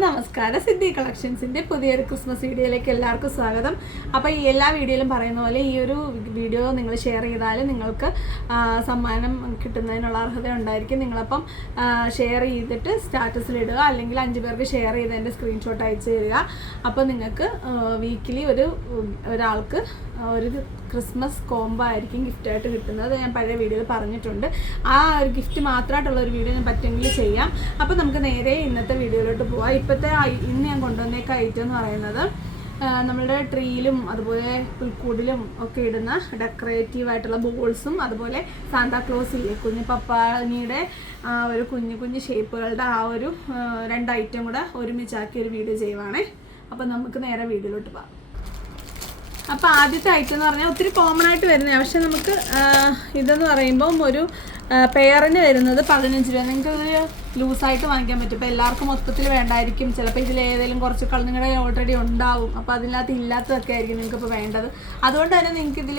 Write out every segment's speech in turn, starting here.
നമസ്കാരം, സിദ്ധി കളക്ഷൻസിൻ്റെ പുതിയൊരു ക്രിസ്മസ് വീഡിയോയിലേക്ക് എല്ലാവർക്കും സ്വാഗതം. അപ്പോൾ ഈ എല്ലാ വീഡിയോയിലും പറയുന്ന പോലെ ഈ ഒരു വീഡിയോ നിങ്ങൾ ഷെയർ ചെയ്താൽ നിങ്ങൾക്ക് സമ്മാനം കിട്ടുന്നതിനുള്ള അർഹത ഉണ്ടായിരിക്കും. നിങ്ങളപ്പം ഷെയർ ചെയ്തിട്ട് സ്റ്റാറ്റസിലിടുക, അല്ലെങ്കിൽ 5 പേർക്ക് ഷെയർ ചെയ്തതിൻ്റെ സ്ക്രീൻഷോട്ട് അയച്ചു തരിക. അപ്പോൾ നിങ്ങൾക്ക് വീക്കിലി ഒരാൾക്ക് ഒരു ക്രിസ്മസ് കോംബോ ആയിരിക്കും ഗിഫ്റ്റായിട്ട് കിട്ടുന്നത്. ഞാൻ പഴയ വീഡിയോയിൽ പറഞ്ഞിട്ടുണ്ട്. ആ ഒരു ഗിഫ്റ്റ് മാത്രമായിട്ടുള്ള ഒരു വീഡിയോ ഞാൻ പറ്റുമെങ്കിൽ ചെയ്യാം. അപ്പോൾ നമുക്ക് നേരെ ഇന്നത്തെ വീഡിയോയിലോട്ട് പോവാം. ഇന്ന് ഞാൻ കൊണ്ടുവന്നേക്ക ഐറ്റം എന്ന് പറയുന്നത് നമ്മളുടെ ട്രീയിലും അതുപോലെ പുൽക്കൂടിലും ഒക്കെ ഇടുന്ന ഡെക്കറേറ്റീവ് ആയിട്ടുള്ള ബോൾസും, അതുപോലെ സാന്താക്ലോസ് ഇല്ലേ കുഞ്ഞു പപ്പാനിയുടെ ഒരു കുഞ്ഞു ഷേപ്പുകളുടെ ആ ഒരു 2 ഐറ്റം കൂടെ ഒരുമിച്ചാക്കി ഒരു വീഡിയോ ചെയ്യുവാണേ. അപ്പോൾ നമുക്ക് നേരെ വീഡിയോയിലോട്ട് പോകാം. അപ്പോൾ ആദ്യത്തെ ഐറ്റം എന്ന് പറഞ്ഞാൽ ഒത്തിരി കോമൺ ആയിട്ട് വരുന്നത്, പക്ഷെ നമുക്ക് ഇതെന്ന് പറയുമ്പം ഒരു പെയറിന് വരുന്നത് 15 രൂപ. നിങ്ങൾക്ക് ഇത് ലൂസായിട്ട് വാങ്ങിക്കാൻ പറ്റും. ഇപ്പോൾ എല്ലാവർക്കും മൊത്തത്തിൽ വേണ്ടായിരിക്കും. ചിലപ്പോൾ ഇതിൽ ഏതെങ്കിലും കുറച്ച് കളർ നിങ്ങളുടെ ഓൾറെഡി ഉണ്ടാവും. അപ്പോൾ അതിനകത്ത് ഇല്ലാത്തതൊക്കെ ആയിരിക്കും നിങ്ങൾക്ക് ഇപ്പോൾ വേണ്ടത്. അതുകൊണ്ട് തന്നെ നിങ്ങൾക്ക് ഇതിൽ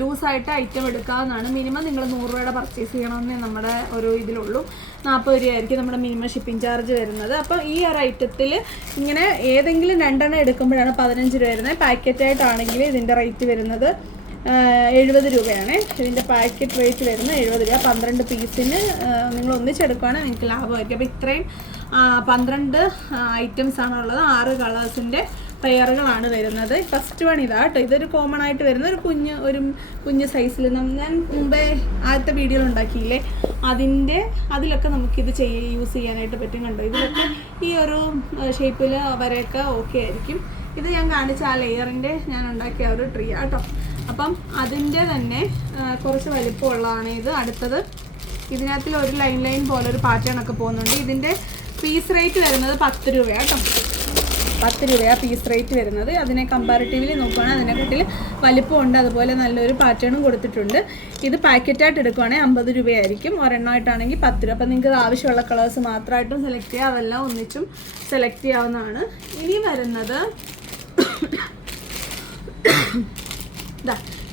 ലൂസായിട്ട് ഐറ്റം എടുക്കാവുന്നതാണ്. മിനിമം നിങ്ങൾ 100 രൂപയുടെ പർച്ചേസ് ചെയ്യണമെന്നേ നമ്മുടെ ഒരു ഇതിലുള്ളൂ. 40 രൂപയായിരിക്കും നമ്മുടെ മിനിമം ഷിപ്പിംഗ് ചാർജ് വരുന്നത്. അപ്പോൾ ഈ ഒരു ഐറ്റത്തിൽ ഇങ്ങനെ ഏതെങ്കിലും 2 എണ്ണം എടുക്കുമ്പോഴാണ് 15 രൂപ വരുന്നത്. പാക്കറ്റായിട്ടാണെങ്കിൽ ഇതിൻ്റെ റേറ്റ് വരുന്നത് 70 രൂപയാണ്. ഇതിൻ്റെ പാക്കറ്റ് റേറ്റ് വരുന്നത് 70 രൂപ. 12 പീസിന് നിങ്ങൾ ഒന്നിച്ചെടുക്കുകയാണെങ്കിൽ നിങ്ങൾക്ക് ലാഭമായിരിക്കും. അപ്പോൾ ഇത്രയും 12 ഐറ്റംസ് ആണുള്ളത്. 6 കളേഴ്സിൻ്റെ പെയറുകളാണ് വരുന്നത്. ഫസ്റ്റ് വൺ ഇതാട്ടോ. ഇതൊരു കോമൺ ആയിട്ട് വരുന്ന ഒരു കുഞ്ഞ് സൈസിൽ ഞാൻ മുമ്പേ ആദ്യത്തെ വീഡിയോ ഉണ്ടാക്കിയില്ലേ, അതിലൊക്കെ നമുക്കിത് യൂസ് ചെയ്യാനായിട്ട് പറ്റും. കണ്ടോ, ഇതിലൊക്കെ ഈ ഒരു ഷേപ്പിൽ വരെയൊക്കെ ഓക്കെ ആയിരിക്കും. ഇത് ഞാൻ കാണിച്ച ആ ലെയറിൻ്റെ ഞാൻ ഉണ്ടാക്കിയ ഒരു ട്രീ ആട്ടോ. അപ്പം അതിൻ്റെ തന്നെ കുറച്ച് വലിപ്പമുള്ളതാണ് ഇത്. അടുത്തത് ഇതിനകത്തിൽ ഒരു ലൈൻ പോലെ ഒരു പാറ്റേൺ ഒക്കെ പോകുന്നുണ്ട്. ഇതിൻ്റെ പീസ് റേറ്റ് വരുന്നത് 10 രൂപയാട്ടോ. 10 രൂപയാണ് പീസ് റേറ്റ് വരുന്നത്. അതിനെ കമ്പാരിറ്റീവ്ലി നോക്കുകയാണെങ്കിൽ അതിനെക്കാട്ടിൽ വലിപ്പമുണ്ട്, അതുപോലെ നല്ലൊരു പാറ്റേണും കൊടുത്തിട്ടുണ്ട്. ഇത് പാക്കറ്റായിട്ട് എടുക്കുകയാണെങ്കിൽ 50 രൂപയായിരിക്കും. ഒരെണ്ണമായിട്ടാണെങ്കിൽ 10 രൂപ. അപ്പം നിങ്ങൾക്ക് ആവശ്യമുള്ള കളേഴ്സ് മാത്രമായിട്ടും സെലക്ട് ചെയ്യുക, അതെല്ലാം ഒന്നിച്ചും സെലക്ട് ചെയ്യാവുന്നതാണ്. ഇനി വരുന്നത്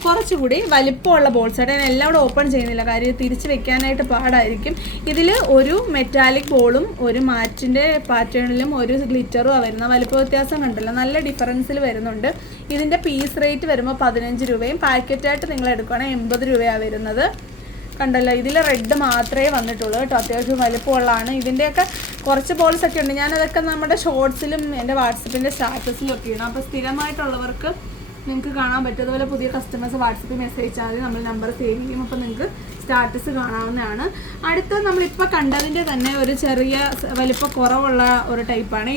കുറച്ചുകൂടി വലിപ്പമുള്ള ബോൾസായിട്ട്. ഞാൻ എല്ലാം കൂടെ ഓപ്പൺ ചെയ്യുന്നില്ല, കാര്യം തിരിച്ച് വെക്കാനായിട്ട് പാടായിരിക്കും. ഇതിൽ ഒരു മെറ്റാലിക് ബോളും ഒരു മാറ്റിൻ്റെ പാറ്റേണിലും ഒരു ഗ്ലിറ്ററും വരുന്ന വലിപ്പ വ്യത്യാസം കണ്ടല്ലോ, നല്ല ഡിഫറൻസിൽ വരുന്നുണ്ട്. ഇതിൻ്റെ പീസ് റേറ്റ് വരുമ്പോൾ 15 രൂപയും പാക്കറ്റായിട്ട് നിങ്ങൾ എടുക്കുകയാണെങ്കിൽ 80 രൂപയാണ് വരുന്നത്. കണ്ടല്ലോ, ഇതിൽ റെഡ് മാത്രമേ വന്നിട്ടുള്ളൂ കേട്ടോ. അത്യാവശ്യം വലിപ്പമുള്ളതാണ്. ഇതിൻ്റെയൊക്കെ കുറച്ച് ബോൾസൊക്കെ ഉണ്ട്. ഞാനതൊക്കെ നമ്മുടെ ഷോർട്സിലും എൻ്റെ വാട്സപ്പിൻ്റെ സ്റ്റാറ്റസിലും ഒക്കെ ഇടാം. അപ്പോൾ സ്ഥിരമായിട്ടുള്ളവർക്ക് നിങ്ങൾക്ക് കാണാൻ പറ്റും. അതുപോലെ പുതിയ കസ്റ്റമേഴ്സ് വാട്സപ്പിൽ മെസ്സേജ് അയച്ചാൽ നമ്മൾ നമ്പർ സേവ് ചെയ്യും. അപ്പോൾ നിങ്ങൾക്ക് സ്റ്റാറ്റസ് കാണാവുന്നതാണ്. അടുത്ത നമ്മളിപ്പോൾ കണ്ടതിൻ്റെ തന്നെ ഒരു ചെറിയ വലിപ്പം കുറവുള്ള ഒരു ടൈപ്പാണ്.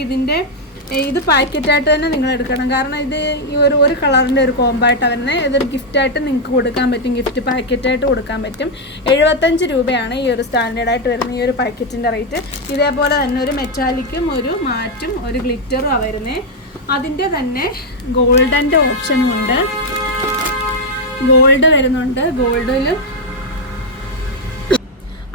ഇത് പാക്കറ്റായിട്ട് തന്നെ നിങ്ങൾ എടുക്കണം. കാരണം ഇത് ഈ ഒരു കളറിൻ്റെ ഒരു കോമ്പായിട്ടാണ് വരുന്നത്. ഇതൊരു ഗിഫ്റ്റായിട്ട് നിങ്ങൾക്ക് കൊടുക്കാൻ പറ്റും. ഗിഫ്റ്റ് പാക്കറ്റായിട്ട് കൊടുക്കാൻ പറ്റും. 75 രൂപയാണ് ഈ ഒരു സ്റ്റാൻഡേർഡായിട്ട് വരുന്ന ഈ ഒരു പാക്കറ്റിൻ്റെ റേറ്റ്. ഇതേപോലെ തന്നെ ഒരു മെറ്റാലിക്കും ഒരു മാറ്റും ഒരു ഗ്ലിറ്ററും വരുന്നത്. അതിൻ്റെ തന്നെ ഗോൾഡൻ്റെ ഓപ്ഷനും ഉണ്ട്. ഗോൾഡ് വരുന്നുണ്ട്. ഗോൾഡിൽ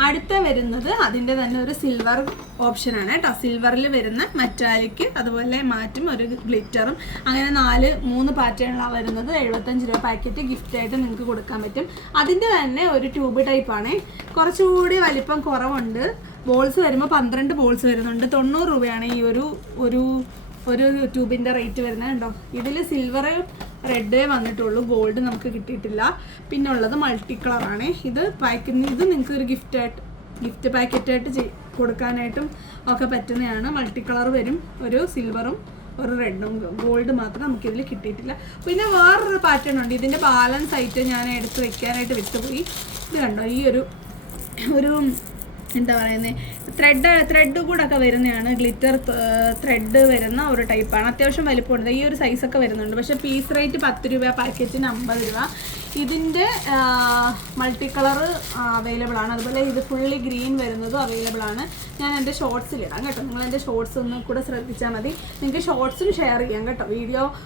അടുത്ത വരുന്നത് അതിൻ്റെ തന്നെ ഒരു സിൽവർ ഓപ്ഷനാണ് കേട്ടോ. സിൽവറിൽ വരുന്ന മെറ്റാലിക്ക്, അതുപോലെ മാറ്റും ഒരു ഗ്ലിറ്ററും, അങ്ങനെ 3 പാറ്റേണിലാണ് വരുന്നത്. 75 രൂപ പാക്കറ്റ് ഗിഫ്റ്റായിട്ട് നിങ്ങൾക്ക് കൊടുക്കാൻ പറ്റും. അതിൻ്റെ തന്നെ ഒരു ട്യൂബ് ടൈപ്പാണ്. കുറച്ചുകൂടി വലിപ്പം കുറവുണ്ട്. ബോൾസ് വരുമ്പോൾ 12 ബോൾസ് വരുന്നുണ്ട്. 90 രൂപയാണ് ഈ ഒരു ട്യൂബിൻ്റെ റേറ്റ് വരുന്നത് കേട്ടോ. ഇതിൽ സിൽവർ റെഡേ വന്നിട്ടുള്ളൂ, ഗോൾഡ് നമുക്ക് കിട്ടിയിട്ടില്ല. പിന്നെ ഉള്ളത് മൾട്ടി കളറാണ്. ഇത് നിങ്ങൾക്ക് ഒരു ഗിഫ്റ്റ് പാക്കറ്റായിട്ട് കൊടുക്കാനായിട്ടും ഒക്കെ പറ്റുന്നതാണ്. മൾട്ടി കളർ വരും, ഒരു സിൽവറും ഒരു റെഡും. ഗോൾഡ് മാത്രം നമുക്കിതിൽ കിട്ടിയിട്ടില്ല. പിന്നെ വേറൊരു പാറ്റേൺ ഉണ്ട്. ഇതിൻ്റെ ബാലൻസ് ആയിട്ട് ഞാൻ എടുത്ത് വെക്കാനായിട്ട് വിട്ടുപോയി. ഇത് കണ്ടോ, ഈ ഒരു എന്താ പറയുന്നത് ത്രെഡ് കൂടെ ഒക്കെ വരുന്നതാണ്. ഗ്ലിറ്റർ ത്രെഡ് വരുന്ന ഒരു ടൈപ്പാണ്. അത്യാവശ്യം വലിപ്പമുണ്ട്. ഈ ഒരു സൈസൊക്കെ വരുന്നുണ്ട്. പക്ഷേ പീസ് റേറ്റ് 10 രൂപ, പാക്കറ്റിന് 50 രൂപ. ഇതിൻ്റെ മൾട്ടി കളറ് അവൈലബിൾ ആണ്. അതുപോലെ ഇത് ഫുള്ളി ഗ്രീൻ വരുന്നതും അവൈലബിൾ ആണ്. ഞാൻ എൻ്റെ ഷോർട്സിലിടാം കേട്ടോ. നിങ്ങൾ എൻ്റെ ഷോർട്സ് ഒന്ന് കൂടെ ശ്രദ്ധിച്ചാൽ മതി. നിങ്ങൾക്ക് ഷോർട്സിന് ഷെയർ ചെയ്യാം കേട്ടോ.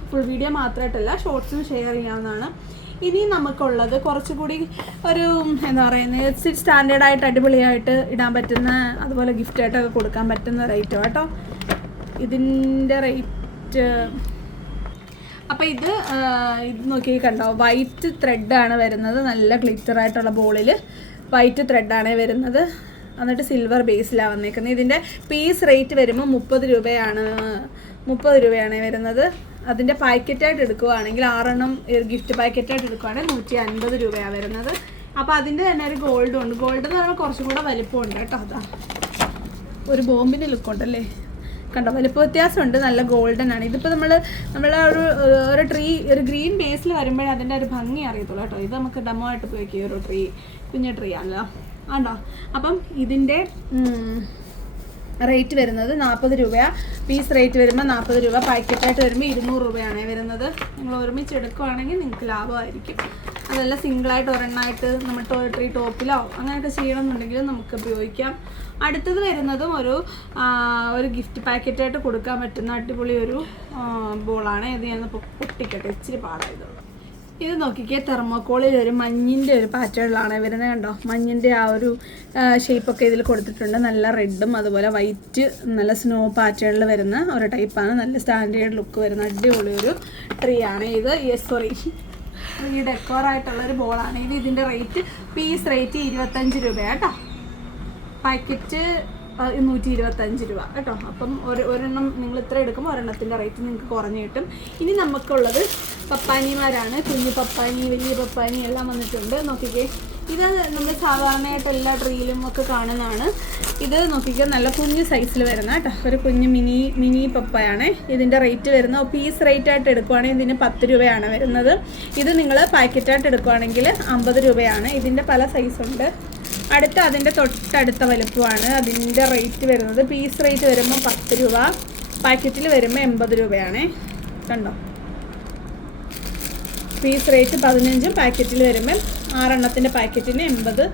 ഫുൾ വീഡിയോ മാത്രമായിട്ടല്ല, ഷോർട്സിന് ഷെയർ ചെയ്യാവുന്നതാണ്. ഇനി നമുക്കുള്ളത് കുറച്ചുകൂടി ഒരു എന്താ പറയുന്നത് സ്റ്റാൻഡേർഡായിട്ട് അടിപൊളിയായിട്ട് ഇടാൻ പറ്റുന്ന, അതുപോലെ ഗിഫ്റ്റായിട്ടൊക്കെ കൊടുക്കാൻ പറ്റുന്ന റേറ്റ് കേട്ടോ. ഇതിൻ്റെ റേറ്റ് അപ്പോൾ ഇത് നോക്കി കണ്ടോ, വൈറ്റ് ത്രെഡാണ് വരുന്നത്. നല്ല ഗ്ലിറ്ററായിട്ടുള്ള ബോളിൽ വൈറ്റ് ത്രെഡാണ് വരുന്നത്. എന്നിട്ട് സിൽവർ ബേസിലാണ് വന്നേക്കുന്നത്. ഇതിൻ്റെ പീസ് റേറ്റ് വരുമ്പോൾ 30 രൂപയാണ് വരുന്നത്. അതിൻ്റെ പാക്കറ്റായിട്ട് എടുക്കുകയാണെങ്കിൽ 6 എണ്ണം ഗിഫ്റ്റ് പാക്കറ്റായിട്ട് എടുക്കുകയാണെങ്കിൽ 150 രൂപയാണ് വരുന്നത്. അപ്പോൾ അതിൻ്റെ തന്നെ ഒരു ഗോൾഡും ഉണ്ട്. ഗോൾഡ് എന്ന് പറയുമ്പോൾ കുറച്ചും കൂടെ വലിപ്പമുണ്ട് കേട്ടോ. അതാ ഒരു ബോംബിൻ്റെ ലുക്കുണ്ടല്ലേ, കണ്ടോ, വലിപ്പ വ്യത്യാസമുണ്ട്. നല്ല ഗോൾഡൻ ആണ്. ഇതിപ്പോൾ നമ്മളെ ഒരു ട്രീ ഒരു ഗ്രീൻ ബേസിൽ വരുമ്പോഴേ അതിൻ്റെ ഒരു ഭംഗി അറിയത്തുള്ളൂ കേട്ടോ. ഇത് നമുക്ക് ഡെമോ ആയിട്ട് ഉപയോഗിക്കുക ഒരു ട്രീ, കുഞ്ഞു ട്രീ ആണല്ലോ ആണ്ടോ. അപ്പം ഇതിൻ്റെ റേറ്റ് വരുന്നത് 40 രൂപയാണ്. പീസ് റേറ്റ് വരുമ്പോൾ 40 രൂപ, പാക്കറ്റായിട്ട് വരുമ്പോൾ 200 രൂപയാണ് വരുന്നത്. നിങ്ങൾ ഒരുമിച്ച് എടുക്കുകയാണെങ്കിൽ നിങ്ങൾക്ക് ലാഭമായിരിക്കും. അതല്ല സിംഗിളായിട്ട് ഒരെണ്ണമായിട്ട് നമ്മൾ ട്രീ ടോപ്പിലോ അങ്ങനെയൊക്കെ ചെയ്യണമെന്നുണ്ടെങ്കിൽ നമുക്ക് ഉപയോഗിക്കാം. അടുത്തത് വരുന്നതും ഒരു ഗിഫ്റ്റ് പാക്കറ്റായിട്ട് കൊടുക്കാൻ പറ്റുന്ന അടിപൊളി ഒരു ബോളാണ്. ഇത് ഞാൻ പൊട്ടിക്കട്ടെ, ഇച്ചിരി പാടായതുള്ളൂ. ഇത് നോക്കിക്കേ, തെർമോക്കോളിൽ ഒരു മഞ്ഞിൻ്റെ ഒരു പാറ്റേണിലാണ് വരുന്നത് കണ്ടോ. മഞ്ഞിൻ്റെ ആ ഒരു ഷേപ്പൊക്കെ ഇതിൽ കൊടുത്തിട്ടുണ്ട്. നല്ല റെഡും അതുപോലെ വൈറ്റ് നല്ല സ്നോ പാറ്റേണിൽ വരുന്ന ഒരു ടൈപ്പാണ്. നല്ല സ്റ്റാൻഡേർഡ് ലുക്ക് വരുന്ന അടിപൊളി ഒരു ട്രീ ആണ് ഇത്. ഈ ഡെക്കോറായിട്ടുള്ളൊരു ബോളാണ് ഇത്. ഇതിൻ്റെ റേറ്റ് പീസ് റേറ്റ് 25 രൂപയാണ് കേട്ടോ. പാക്കറ്റ് 125 രൂപ കേട്ടോ. അപ്പം ഒരെണ്ണം നിങ്ങൾ ഇത്ര എടുക്കുമ്പോൾ ഒരെണ്ണത്തിൻ്റെ റേറ്റ് നിങ്ങൾക്ക് കുറഞ്ഞ് കിട്ടും. ഇനി നമുക്കുള്ളത് പപ്പാനിമാരാണ്. കുഞ്ഞു പപ്പാനി, വലിയ പപ്പാനി എല്ലാം വന്നിട്ടുണ്ട്. നോക്കിക്കേ, ഇത് നമ്മൾ സാധാരണയായിട്ട് എല്ലാ ട്രീയിലും ഒക്കെ കാണുന്നതാണ്. ഇത് നോക്കിക്കേ, നല്ല കുഞ്ഞു സൈസിൽ വരുന്ന കേട്ടോ, ഒരു കുഞ്ഞു മിനി പപ്പായാണ്. ഇതിൻ്റെ റേറ്റ് വരുന്നത് പീസ് റേറ്റ് ആയിട്ട് എടുക്കുവാണെങ്കിൽ ഇതിന് 10 രൂപയാണ് വരുന്നത്. ഇത് നിങ്ങൾ പാക്കറ്റായിട്ട് എടുക്കുവാണെങ്കിൽ 50 രൂപയാണ്. ഇതിൻ്റെ പല സൈസുണ്ട്. അതിൻ്റെ തൊട്ടടുത്ത വലുപ്പമാണ്. അതിൻ്റെ റേറ്റ് വരുന്നത് പീസ് റേറ്റ് വരുമ്പോൾ 10 രൂപ, പാക്കറ്റിൽ വരുമ്പോൾ 80 രൂപയാണ്. കണ്ടോ, പീസ് റേറ്റ് 15, പാക്കറ്റിൽ വരുമ്പോൾ 6 എണ്ണത്തിൻ്റെ പാക്കറ്റിന് 80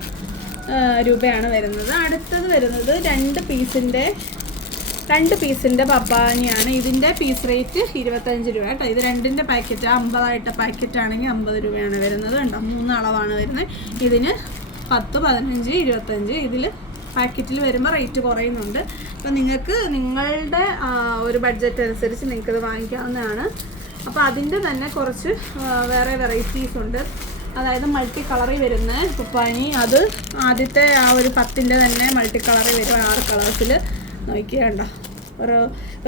രൂപയാണ് വരുന്നത്. അടുത്തത് വരുന്നത് 2 പീസിൻ്റെ പപ്പാനിയാണ്. ഇതിൻ്റെ പീസ് റേറ്റ് 25 രൂപ കേട്ടോ. ഇത് 2ൻ്റെ പാക്കറ്റ് 50 പാക്കറ്റാണെങ്കിൽ 50 രൂപയാണ് വരുന്നത്. കണ്ടോ, 3 അളവാണ് വരുന്നത്. ഇതിന് 10, 15, 25 ഇതിൽ പാക്കറ്റിൽ വരുമ്പോൾ റേറ്റ് കുറയുന്നുണ്ട്. അപ്പോൾ നിങ്ങൾക്ക് നിങ്ങളുടെ ഒരു ബഡ്ജറ്റ് അനുസരിച്ച് നിങ്ങൾക്കത് വാങ്ങിക്കാവുന്നതാണ്. അപ്പോൾ അതിൻ്റെ തന്നെ കുറച്ച് വേറെ വെറൈറ്റീസ് ഉണ്ട്. അതായത് മൾട്ടി കളറിൽ വരുന്ന പപ്പാനി. അത് ആദ്യത്തെ ആ ഒരു 10ൻ്റെ തന്നെ മൾട്ടി കളറിൽ വരും. 6 കളേഴ്സിൽ നോക്കിയാണ്ടോ.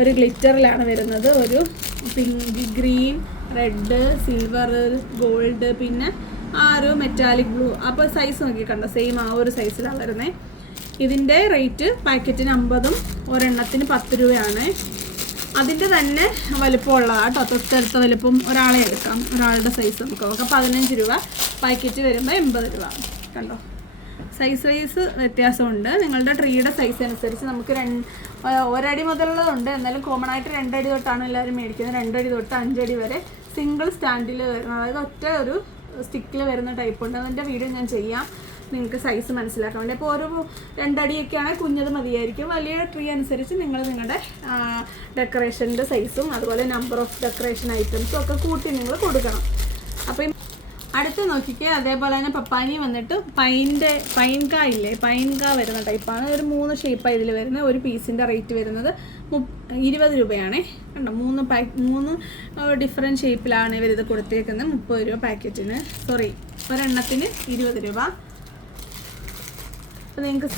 ഒരു ഗ്ലിറ്ററിലാണ് വരുന്നത്. ഒരു pink, green, red, silver, gold, പിന്നെ ആ ഒരു മെറ്റാലിക് ബ്ലൂ. അപ്പോൾ സൈസ് നോക്കി കണ്ടോ, സെയിം ആ ഒരു സൈസിലാണ് വരുന്നത്. ഇതിൻ്റെ റേറ്റ് പാക്കറ്റിന് 50, ഒരെണ്ണത്തിന് 10 രൂപയാണ്. അതിൻ്റെ തന്നെ വലിപ്പമുള്ളതാണ് കേട്ടോ. തൊട്ടടുത്ത വലിപ്പം ഒരാളെ എടുക്കാം, ഒരാളുടെ സൈസ് നമുക്ക് നോക്കാം. 15 രൂപ, പാക്കറ്റ് വരുമ്പോൾ 80 രൂപ. കണ്ടോ, സൈസ് വ്യത്യാസമുണ്ട്. നിങ്ങളുടെ ട്രീയുടെ സൈസ് അനുസരിച്ച് നമുക്ക് 1 അടി മുതലുള്ളതുണ്ട്. എന്നാലും കോമൺ ആയിട്ട് 2 അടി തൊട്ടാണ് എല്ലാവരും മേടിക്കുന്നത്. 2 അടി തൊട്ട് 5 അടി വരെ സിംഗിൾ സ്റ്റാൻഡിൽ വരുന്നത്, അതായത് ഒറ്റ ഒരു സ്റ്റിക്കിൽ വരുന്ന ടൈപ്പ് ഉണ്ട്. അതിൻ്റെ വീഡിയോ ഞാൻ ചെയ്യാം, നിങ്ങൾക്ക് സൈസ് മനസ്സിലാക്കാൻ വേണ്ടി. അപ്പോൾ ഒരു 2 അടിയൊക്കെയാണെങ്കിൽ കുഞ്ഞത് മതിയായിരിക്കും. വലിയ ട്രീ അനുസരിച്ച് നിങ്ങൾ നിങ്ങളുടെ ഡെക്കറേഷൻ്റെ സൈസും അതുപോലെ നമ്പർ ഓഫ് ഡെക്കറേഷൻ ഐറ്റംസും ഒക്കെ കൂട്ടി നിങ്ങൾ കൊടുക്കണം. അപ്പോൾ അടുത്ത് നോക്കിക്കേ, അതേപോലെ തന്നെ പപ്പാനി വന്നിട്ട് പൈൻകാ ഇല്ലേ, പൈൻകാ വരുന്ന ടൈപ്പാണ്. ഒരു 3 ഷേപ്പാണ് ഇതിൽ വരുന്നത്. ഒരു പീസിൻ്റെ റേറ്റ് വരുന്നത് 20 രൂപയാണ്. കണ്ടോ, 3 ഡിഫറെൻറ്റ് ഷേപ്പിലാണ് ഇവരിത് കൊടുത്തേക്കുന്നത്. 30 രൂപ പാക്കറ്റിന്, ഒരെണ്ണത്തിന് 20 രൂപ. അപ്പോൾ നിങ്ങൾക്ക്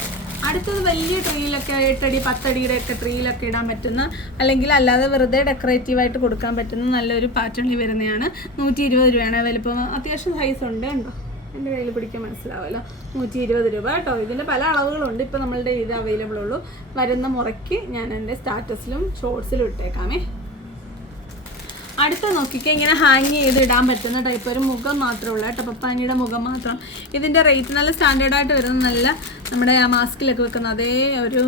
അടുത്തത് വലിയ ട്രീയിലൊക്കെ 8 അടി 10 അടിയുടെ ഒക്കെ ട്രീയിലൊക്കെ ഇടാൻ പറ്റുന്ന, അല്ലെങ്കിൽ അല്ലാതെ വെറുതെ ഡെക്കറേറ്റീവായിട്ട് കൊടുക്കാൻ പറ്റുന്ന നല്ലൊരു പാറ്റേണിൽ വരുന്നതാണ്. 120 രൂപയാണ് വലിപ്പം. അത്യാവശ്യം സൈസ് ഉണ്ട്. ഉണ്ടോ, എൻ്റെ കയ്യിൽ പിടിക്കാൻ മനസ്സിലാവുമല്ലോ. 120 രൂപ കേട്ടോ. ഇതിൻ്റെ പല അളവുകളുണ്ട്. ഇപ്പോൾ നമ്മളുടെ ഇത് അവൈലബിൾ ഉള്ളൂ. വരുന്ന മുറയ്ക്ക് ഞാൻ എൻ്റെ സ്റ്റാറ്റസിലും ഷോർട്സിലും ഇട്ടേക്കാമേ. അടുത്ത നോക്കിക്കുക, ഇങ്ങനെ ഹാങ് ചെയ്ത് ഇടാൻ പറ്റുന്ന ടൈപ്പ് ഒരു മുഖം മാത്രമേ ഉള്ളൂ കേട്ടോ. പപ്പാനിയുടെ മുഖം മാത്രം. ഇതിൻ്റെ റേറ്റ് നല്ല സ്റ്റാൻഡേർഡായിട്ട് വരുന്ന, നല്ല നമ്മുടെ ആ മാസ്കിലൊക്കെ വെക്കുന്ന അതേ ഒരു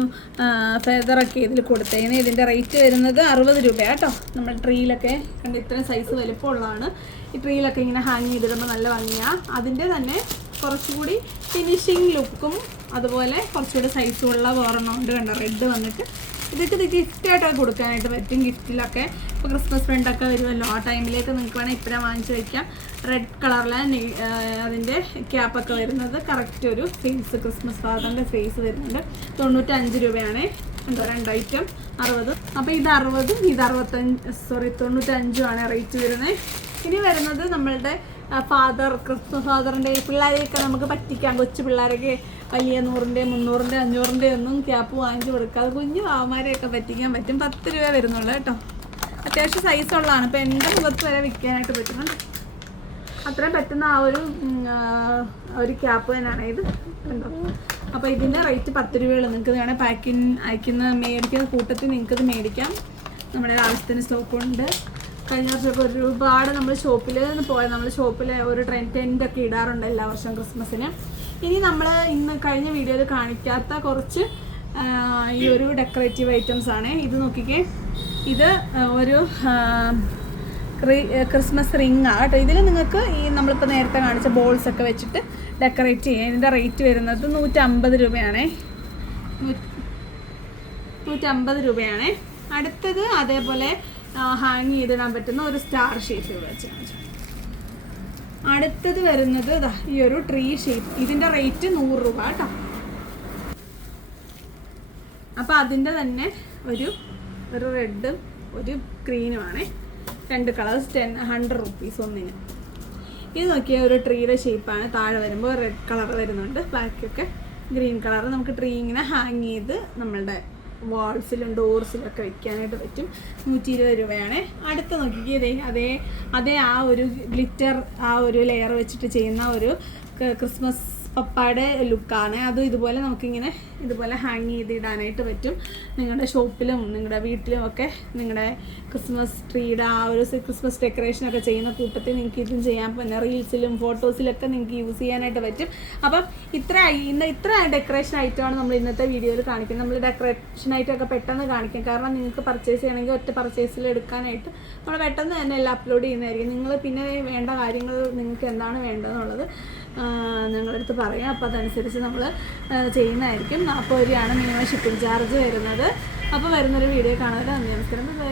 ഫെദറൊക്കെ ഇതിൽ കൊടുത്തേക്കുന്നത്. ഇതിൻ്റെ റേറ്റ് വരുന്നത് 60 രൂപയാണ് കേട്ടോ. നമ്മൾ ട്രീയിലൊക്കെ കണ്ട് ഇത്രയും സൈസ് വലിപ്പമുള്ളതാണ്. ഈ ട്രീയിലൊക്കെ ഇങ്ങനെ ഹാങ് ചെയ്തിടുമ്പോൾ നല്ല ഭംഗിയാണ്. അതിൻ്റെ തന്നെ കുറച്ചുകൂടി ഫിനിഷിങ് ലുക്കും അതുപോലെ കുറച്ചുകൂടി സൈസുള്ള വേറെണ്ണം ഉണ്ട്. കണ്ടോ, റെഡ് വന്നിട്ട് ഇതൊക്കെ ഗിഫ്റ്റായിട്ടൊക്കെ കൊടുക്കാനായിട്ട് പറ്റും. ഗിഫ്റ്റിലൊക്കെ ഇപ്പോൾ ക്രിസ്മസ് ഫ്രണ്ടൊക്കെ വരുമല്ലോ, ആ ടൈമിലേക്ക് നിങ്ങൾക്ക് വേണമെങ്കിൽ ഇപ്പോഴേ വാങ്ങിച്ച് വയ്ക്കാം. റെഡ് കളറിലാണ് അതിൻ്റെ ക്യാപ്പൊക്കെ വരുന്നത്. കറക്റ്റ് ഒരു ഫേസ്, ക്രിസ്മസ് ഫാദറിൻ്റെ ഫേസ് വരുന്നുണ്ട്. 95 രൂപയാണ്. എന്തോ 2 ഐറ്റം 60. അപ്പോൾ ഇത് 60, ഇത് 95 റേറ്റ് വരുന്നത്. ഇനി വരുന്നത് നമ്മളുടെ ക്രിസ്മസ് ഫാദറിൻ്റെ പിള്ളേരെയൊക്കെ നമുക്ക് പറ്റിക്കാം. കൊച്ചു പിള്ളേരൊക്കെ വലിയ 100-ൻ്റെ 300-ൻ്റെ 500-ൻ്റെ ഒന്നും ക്യാപ്പ് വാങ്ങിച്ച് കൊടുക്കാതെ കുഞ്ഞു വാവന്മാരെയൊക്കെ പറ്റിക്കാൻ പറ്റും. 10 രൂപ വരുന്നുള്ളൂ കേട്ടോ. അത്യാവശ്യം സൈസുള്ളതാണ്. ഇപ്പോൾ എൻ്റെ മുഖത്ത് വരെ വിൽക്കാനായിട്ട് പറ്റുന്നുണ്ട്. അത്രയും പറ്റുന്ന ആ ഒരു ക്യാപ്പ് തന്നെയാണ് ഇത് ഉണ്ടോ. അപ്പോൾ ഇതിൻ്റെ റേറ്റ് 10 രൂപയുള്ളൂ. നിങ്ങൾക്ക് വേണേൽ മേടിക്കുന്ന കൂട്ടത്തിൽ നിങ്ങൾക്കത് മേടിക്കാം. നമ്മുടെ ആവശ്യത്തിന് സ്റ്റോക്കുണ്ട്. കഴിഞ്ഞ വർഷമൊക്കെ ഒരുപാട് നമ്മൾ ഷോപ്പിൽ ഒരു ടെൻ്റൊക്കെ ഇടാറുണ്ട് എല്ലാ വർഷവും ക്രിസ്മസിന്. ഇനി നമ്മൾ കഴിഞ്ഞ വീഡിയോയിൽ കാണിക്കാത്ത കുറച്ച് ഈ ഒരു ഡെക്കറേറ്റീവ് ഐറ്റംസ് ആണ്. ഇത് നോക്കിക്കേ, ഇത് ഒരു ക്രിസ്മസ് റിങ്ങാണ് കേട്ടോ. ഇതിൽ നിങ്ങൾക്ക് ഈ നമ്മളിപ്പോൾ നേരത്തെ കാണിച്ച ബോൾസൊക്കെ വെച്ചിട്ട് ഡെക്കറേറ്റ് ചെയ്യാം. ഇതിൻ്റെ റേറ്റ് വരുന്നത് 150 രൂപയാണേ. 150 രൂപയാണേ. അടുത്തത് അതേപോലെ ഹാങ് ചെയ്തിടാൻ പറ്റുന്ന ഒരു സ്റ്റാർ ഷേപ്പ് വെച്ച്. അടുത്തത് വരുന്നത് ഈ ഒരു ട്രീ ഷേപ്പ്. ഇതിൻ്റെ റേറ്റ് 100 രൂപ കേട്ടോ. അപ്പോൾ അതിൻ്റെ തന്നെ ഒരു റെഡും ഒരു ഗ്രീനുമാണേ. 2 കളേഴ്സ് 100 റുപ്പീസ് ഒന്നിന്. ഇത് നോക്കിയാൽ ഒരു ട്രീയുടെ ഷേപ്പാണ്. താഴെ വരുമ്പോൾ റെഡ് കളർ വരുന്നുണ്ട്, ബാക്കിയൊക്കെ ഗ്രീൻ കളർ. നമുക്ക് ട്രീ ഇങ്ങനെ ഹാങ് ചെയ്ത് നമ്മളുടെ വാൾസിലും ഡോർസിലൊക്കെ വെക്കാനായിട്ട് പറ്റും. 120 രൂപയാണ്. അടുത്ത നോക്കിക്കേ, അതേ ആ ഒരു ഗ്ലിറ്റർ ആ ഒരു ലെയർ വെച്ചിട്ട് ചെയ്യുന്ന ഒരു ക്രിസ്മസ് പപ്പായുടെ ലുക്കാണ്. അതും ഇതുപോലെ നമുക്കിങ്ങനെ ഇതുപോലെ ഹാങ് ചെയ്തിടാനായിട്ട് പറ്റും. നിങ്ങളുടെ ഷോപ്പിലും നിങ്ങളുടെ വീട്ടിലും ഒക്കെ നിങ്ങളുടെ ക്രിസ്മസ് ട്രീയുടെ ആ ഒരു ക്രിസ്മസ് ഡെക്കറേഷനൊക്കെ ചെയ്യുന്ന കൂട്ടത്തിൽ നിങ്ങൾക്ക് ഇതും ചെയ്യാൻ പറ്റുന്ന റീൽസിലും ഫോട്ടോസിലൊക്കെ നിങ്ങൾക്ക് യൂസ് ചെയ്യാനായിട്ട് പറ്റും. അപ്പം ഇത്ര ഡെക്കറേഷൻ ഐറ്റമാണ് നമ്മൾ ഇന്നത്തെ വീഡിയോയിൽ കാണിക്കുന്നത്. നമ്മൾ ഡെക്കറേഷൻ ഐറ്റമൊക്കെ പെട്ടെന്ന് കാണിക്കാം. കാരണം നിങ്ങൾക്ക് പർച്ചേസ് ചെയ്യണമെങ്കിൽ ഒറ്റ പർച്ചേസിൽ എടുക്കാനായിട്ട് നമ്മൾ പെട്ടെന്ന് തന്നെ എല്ലാം അപ്ലോഡ് ചെയ്യുന്നതായിരിക്കും. നിങ്ങൾ പിന്നെ വേണ്ട കാര്യങ്ങൾ നിങ്ങൾക്ക് എന്താണ് വേണ്ടതെന്നുള്ളത് ഞങ്ങളടുത്ത് പറയാം. അപ്പോൾ അതനുസരിച്ച് നമ്മൾ ചെയ്യുന്നതായിരിക്കും. 40 രൂപയാണ് മിനിമം ഷിപ്പിംഗ് ചാർജ് വരുന്നത്. അപ്പോൾ വരുന്നൊരു വീഡിയോ കാണാതെ നന്ദി, നമസ്കാരം, ബൈ.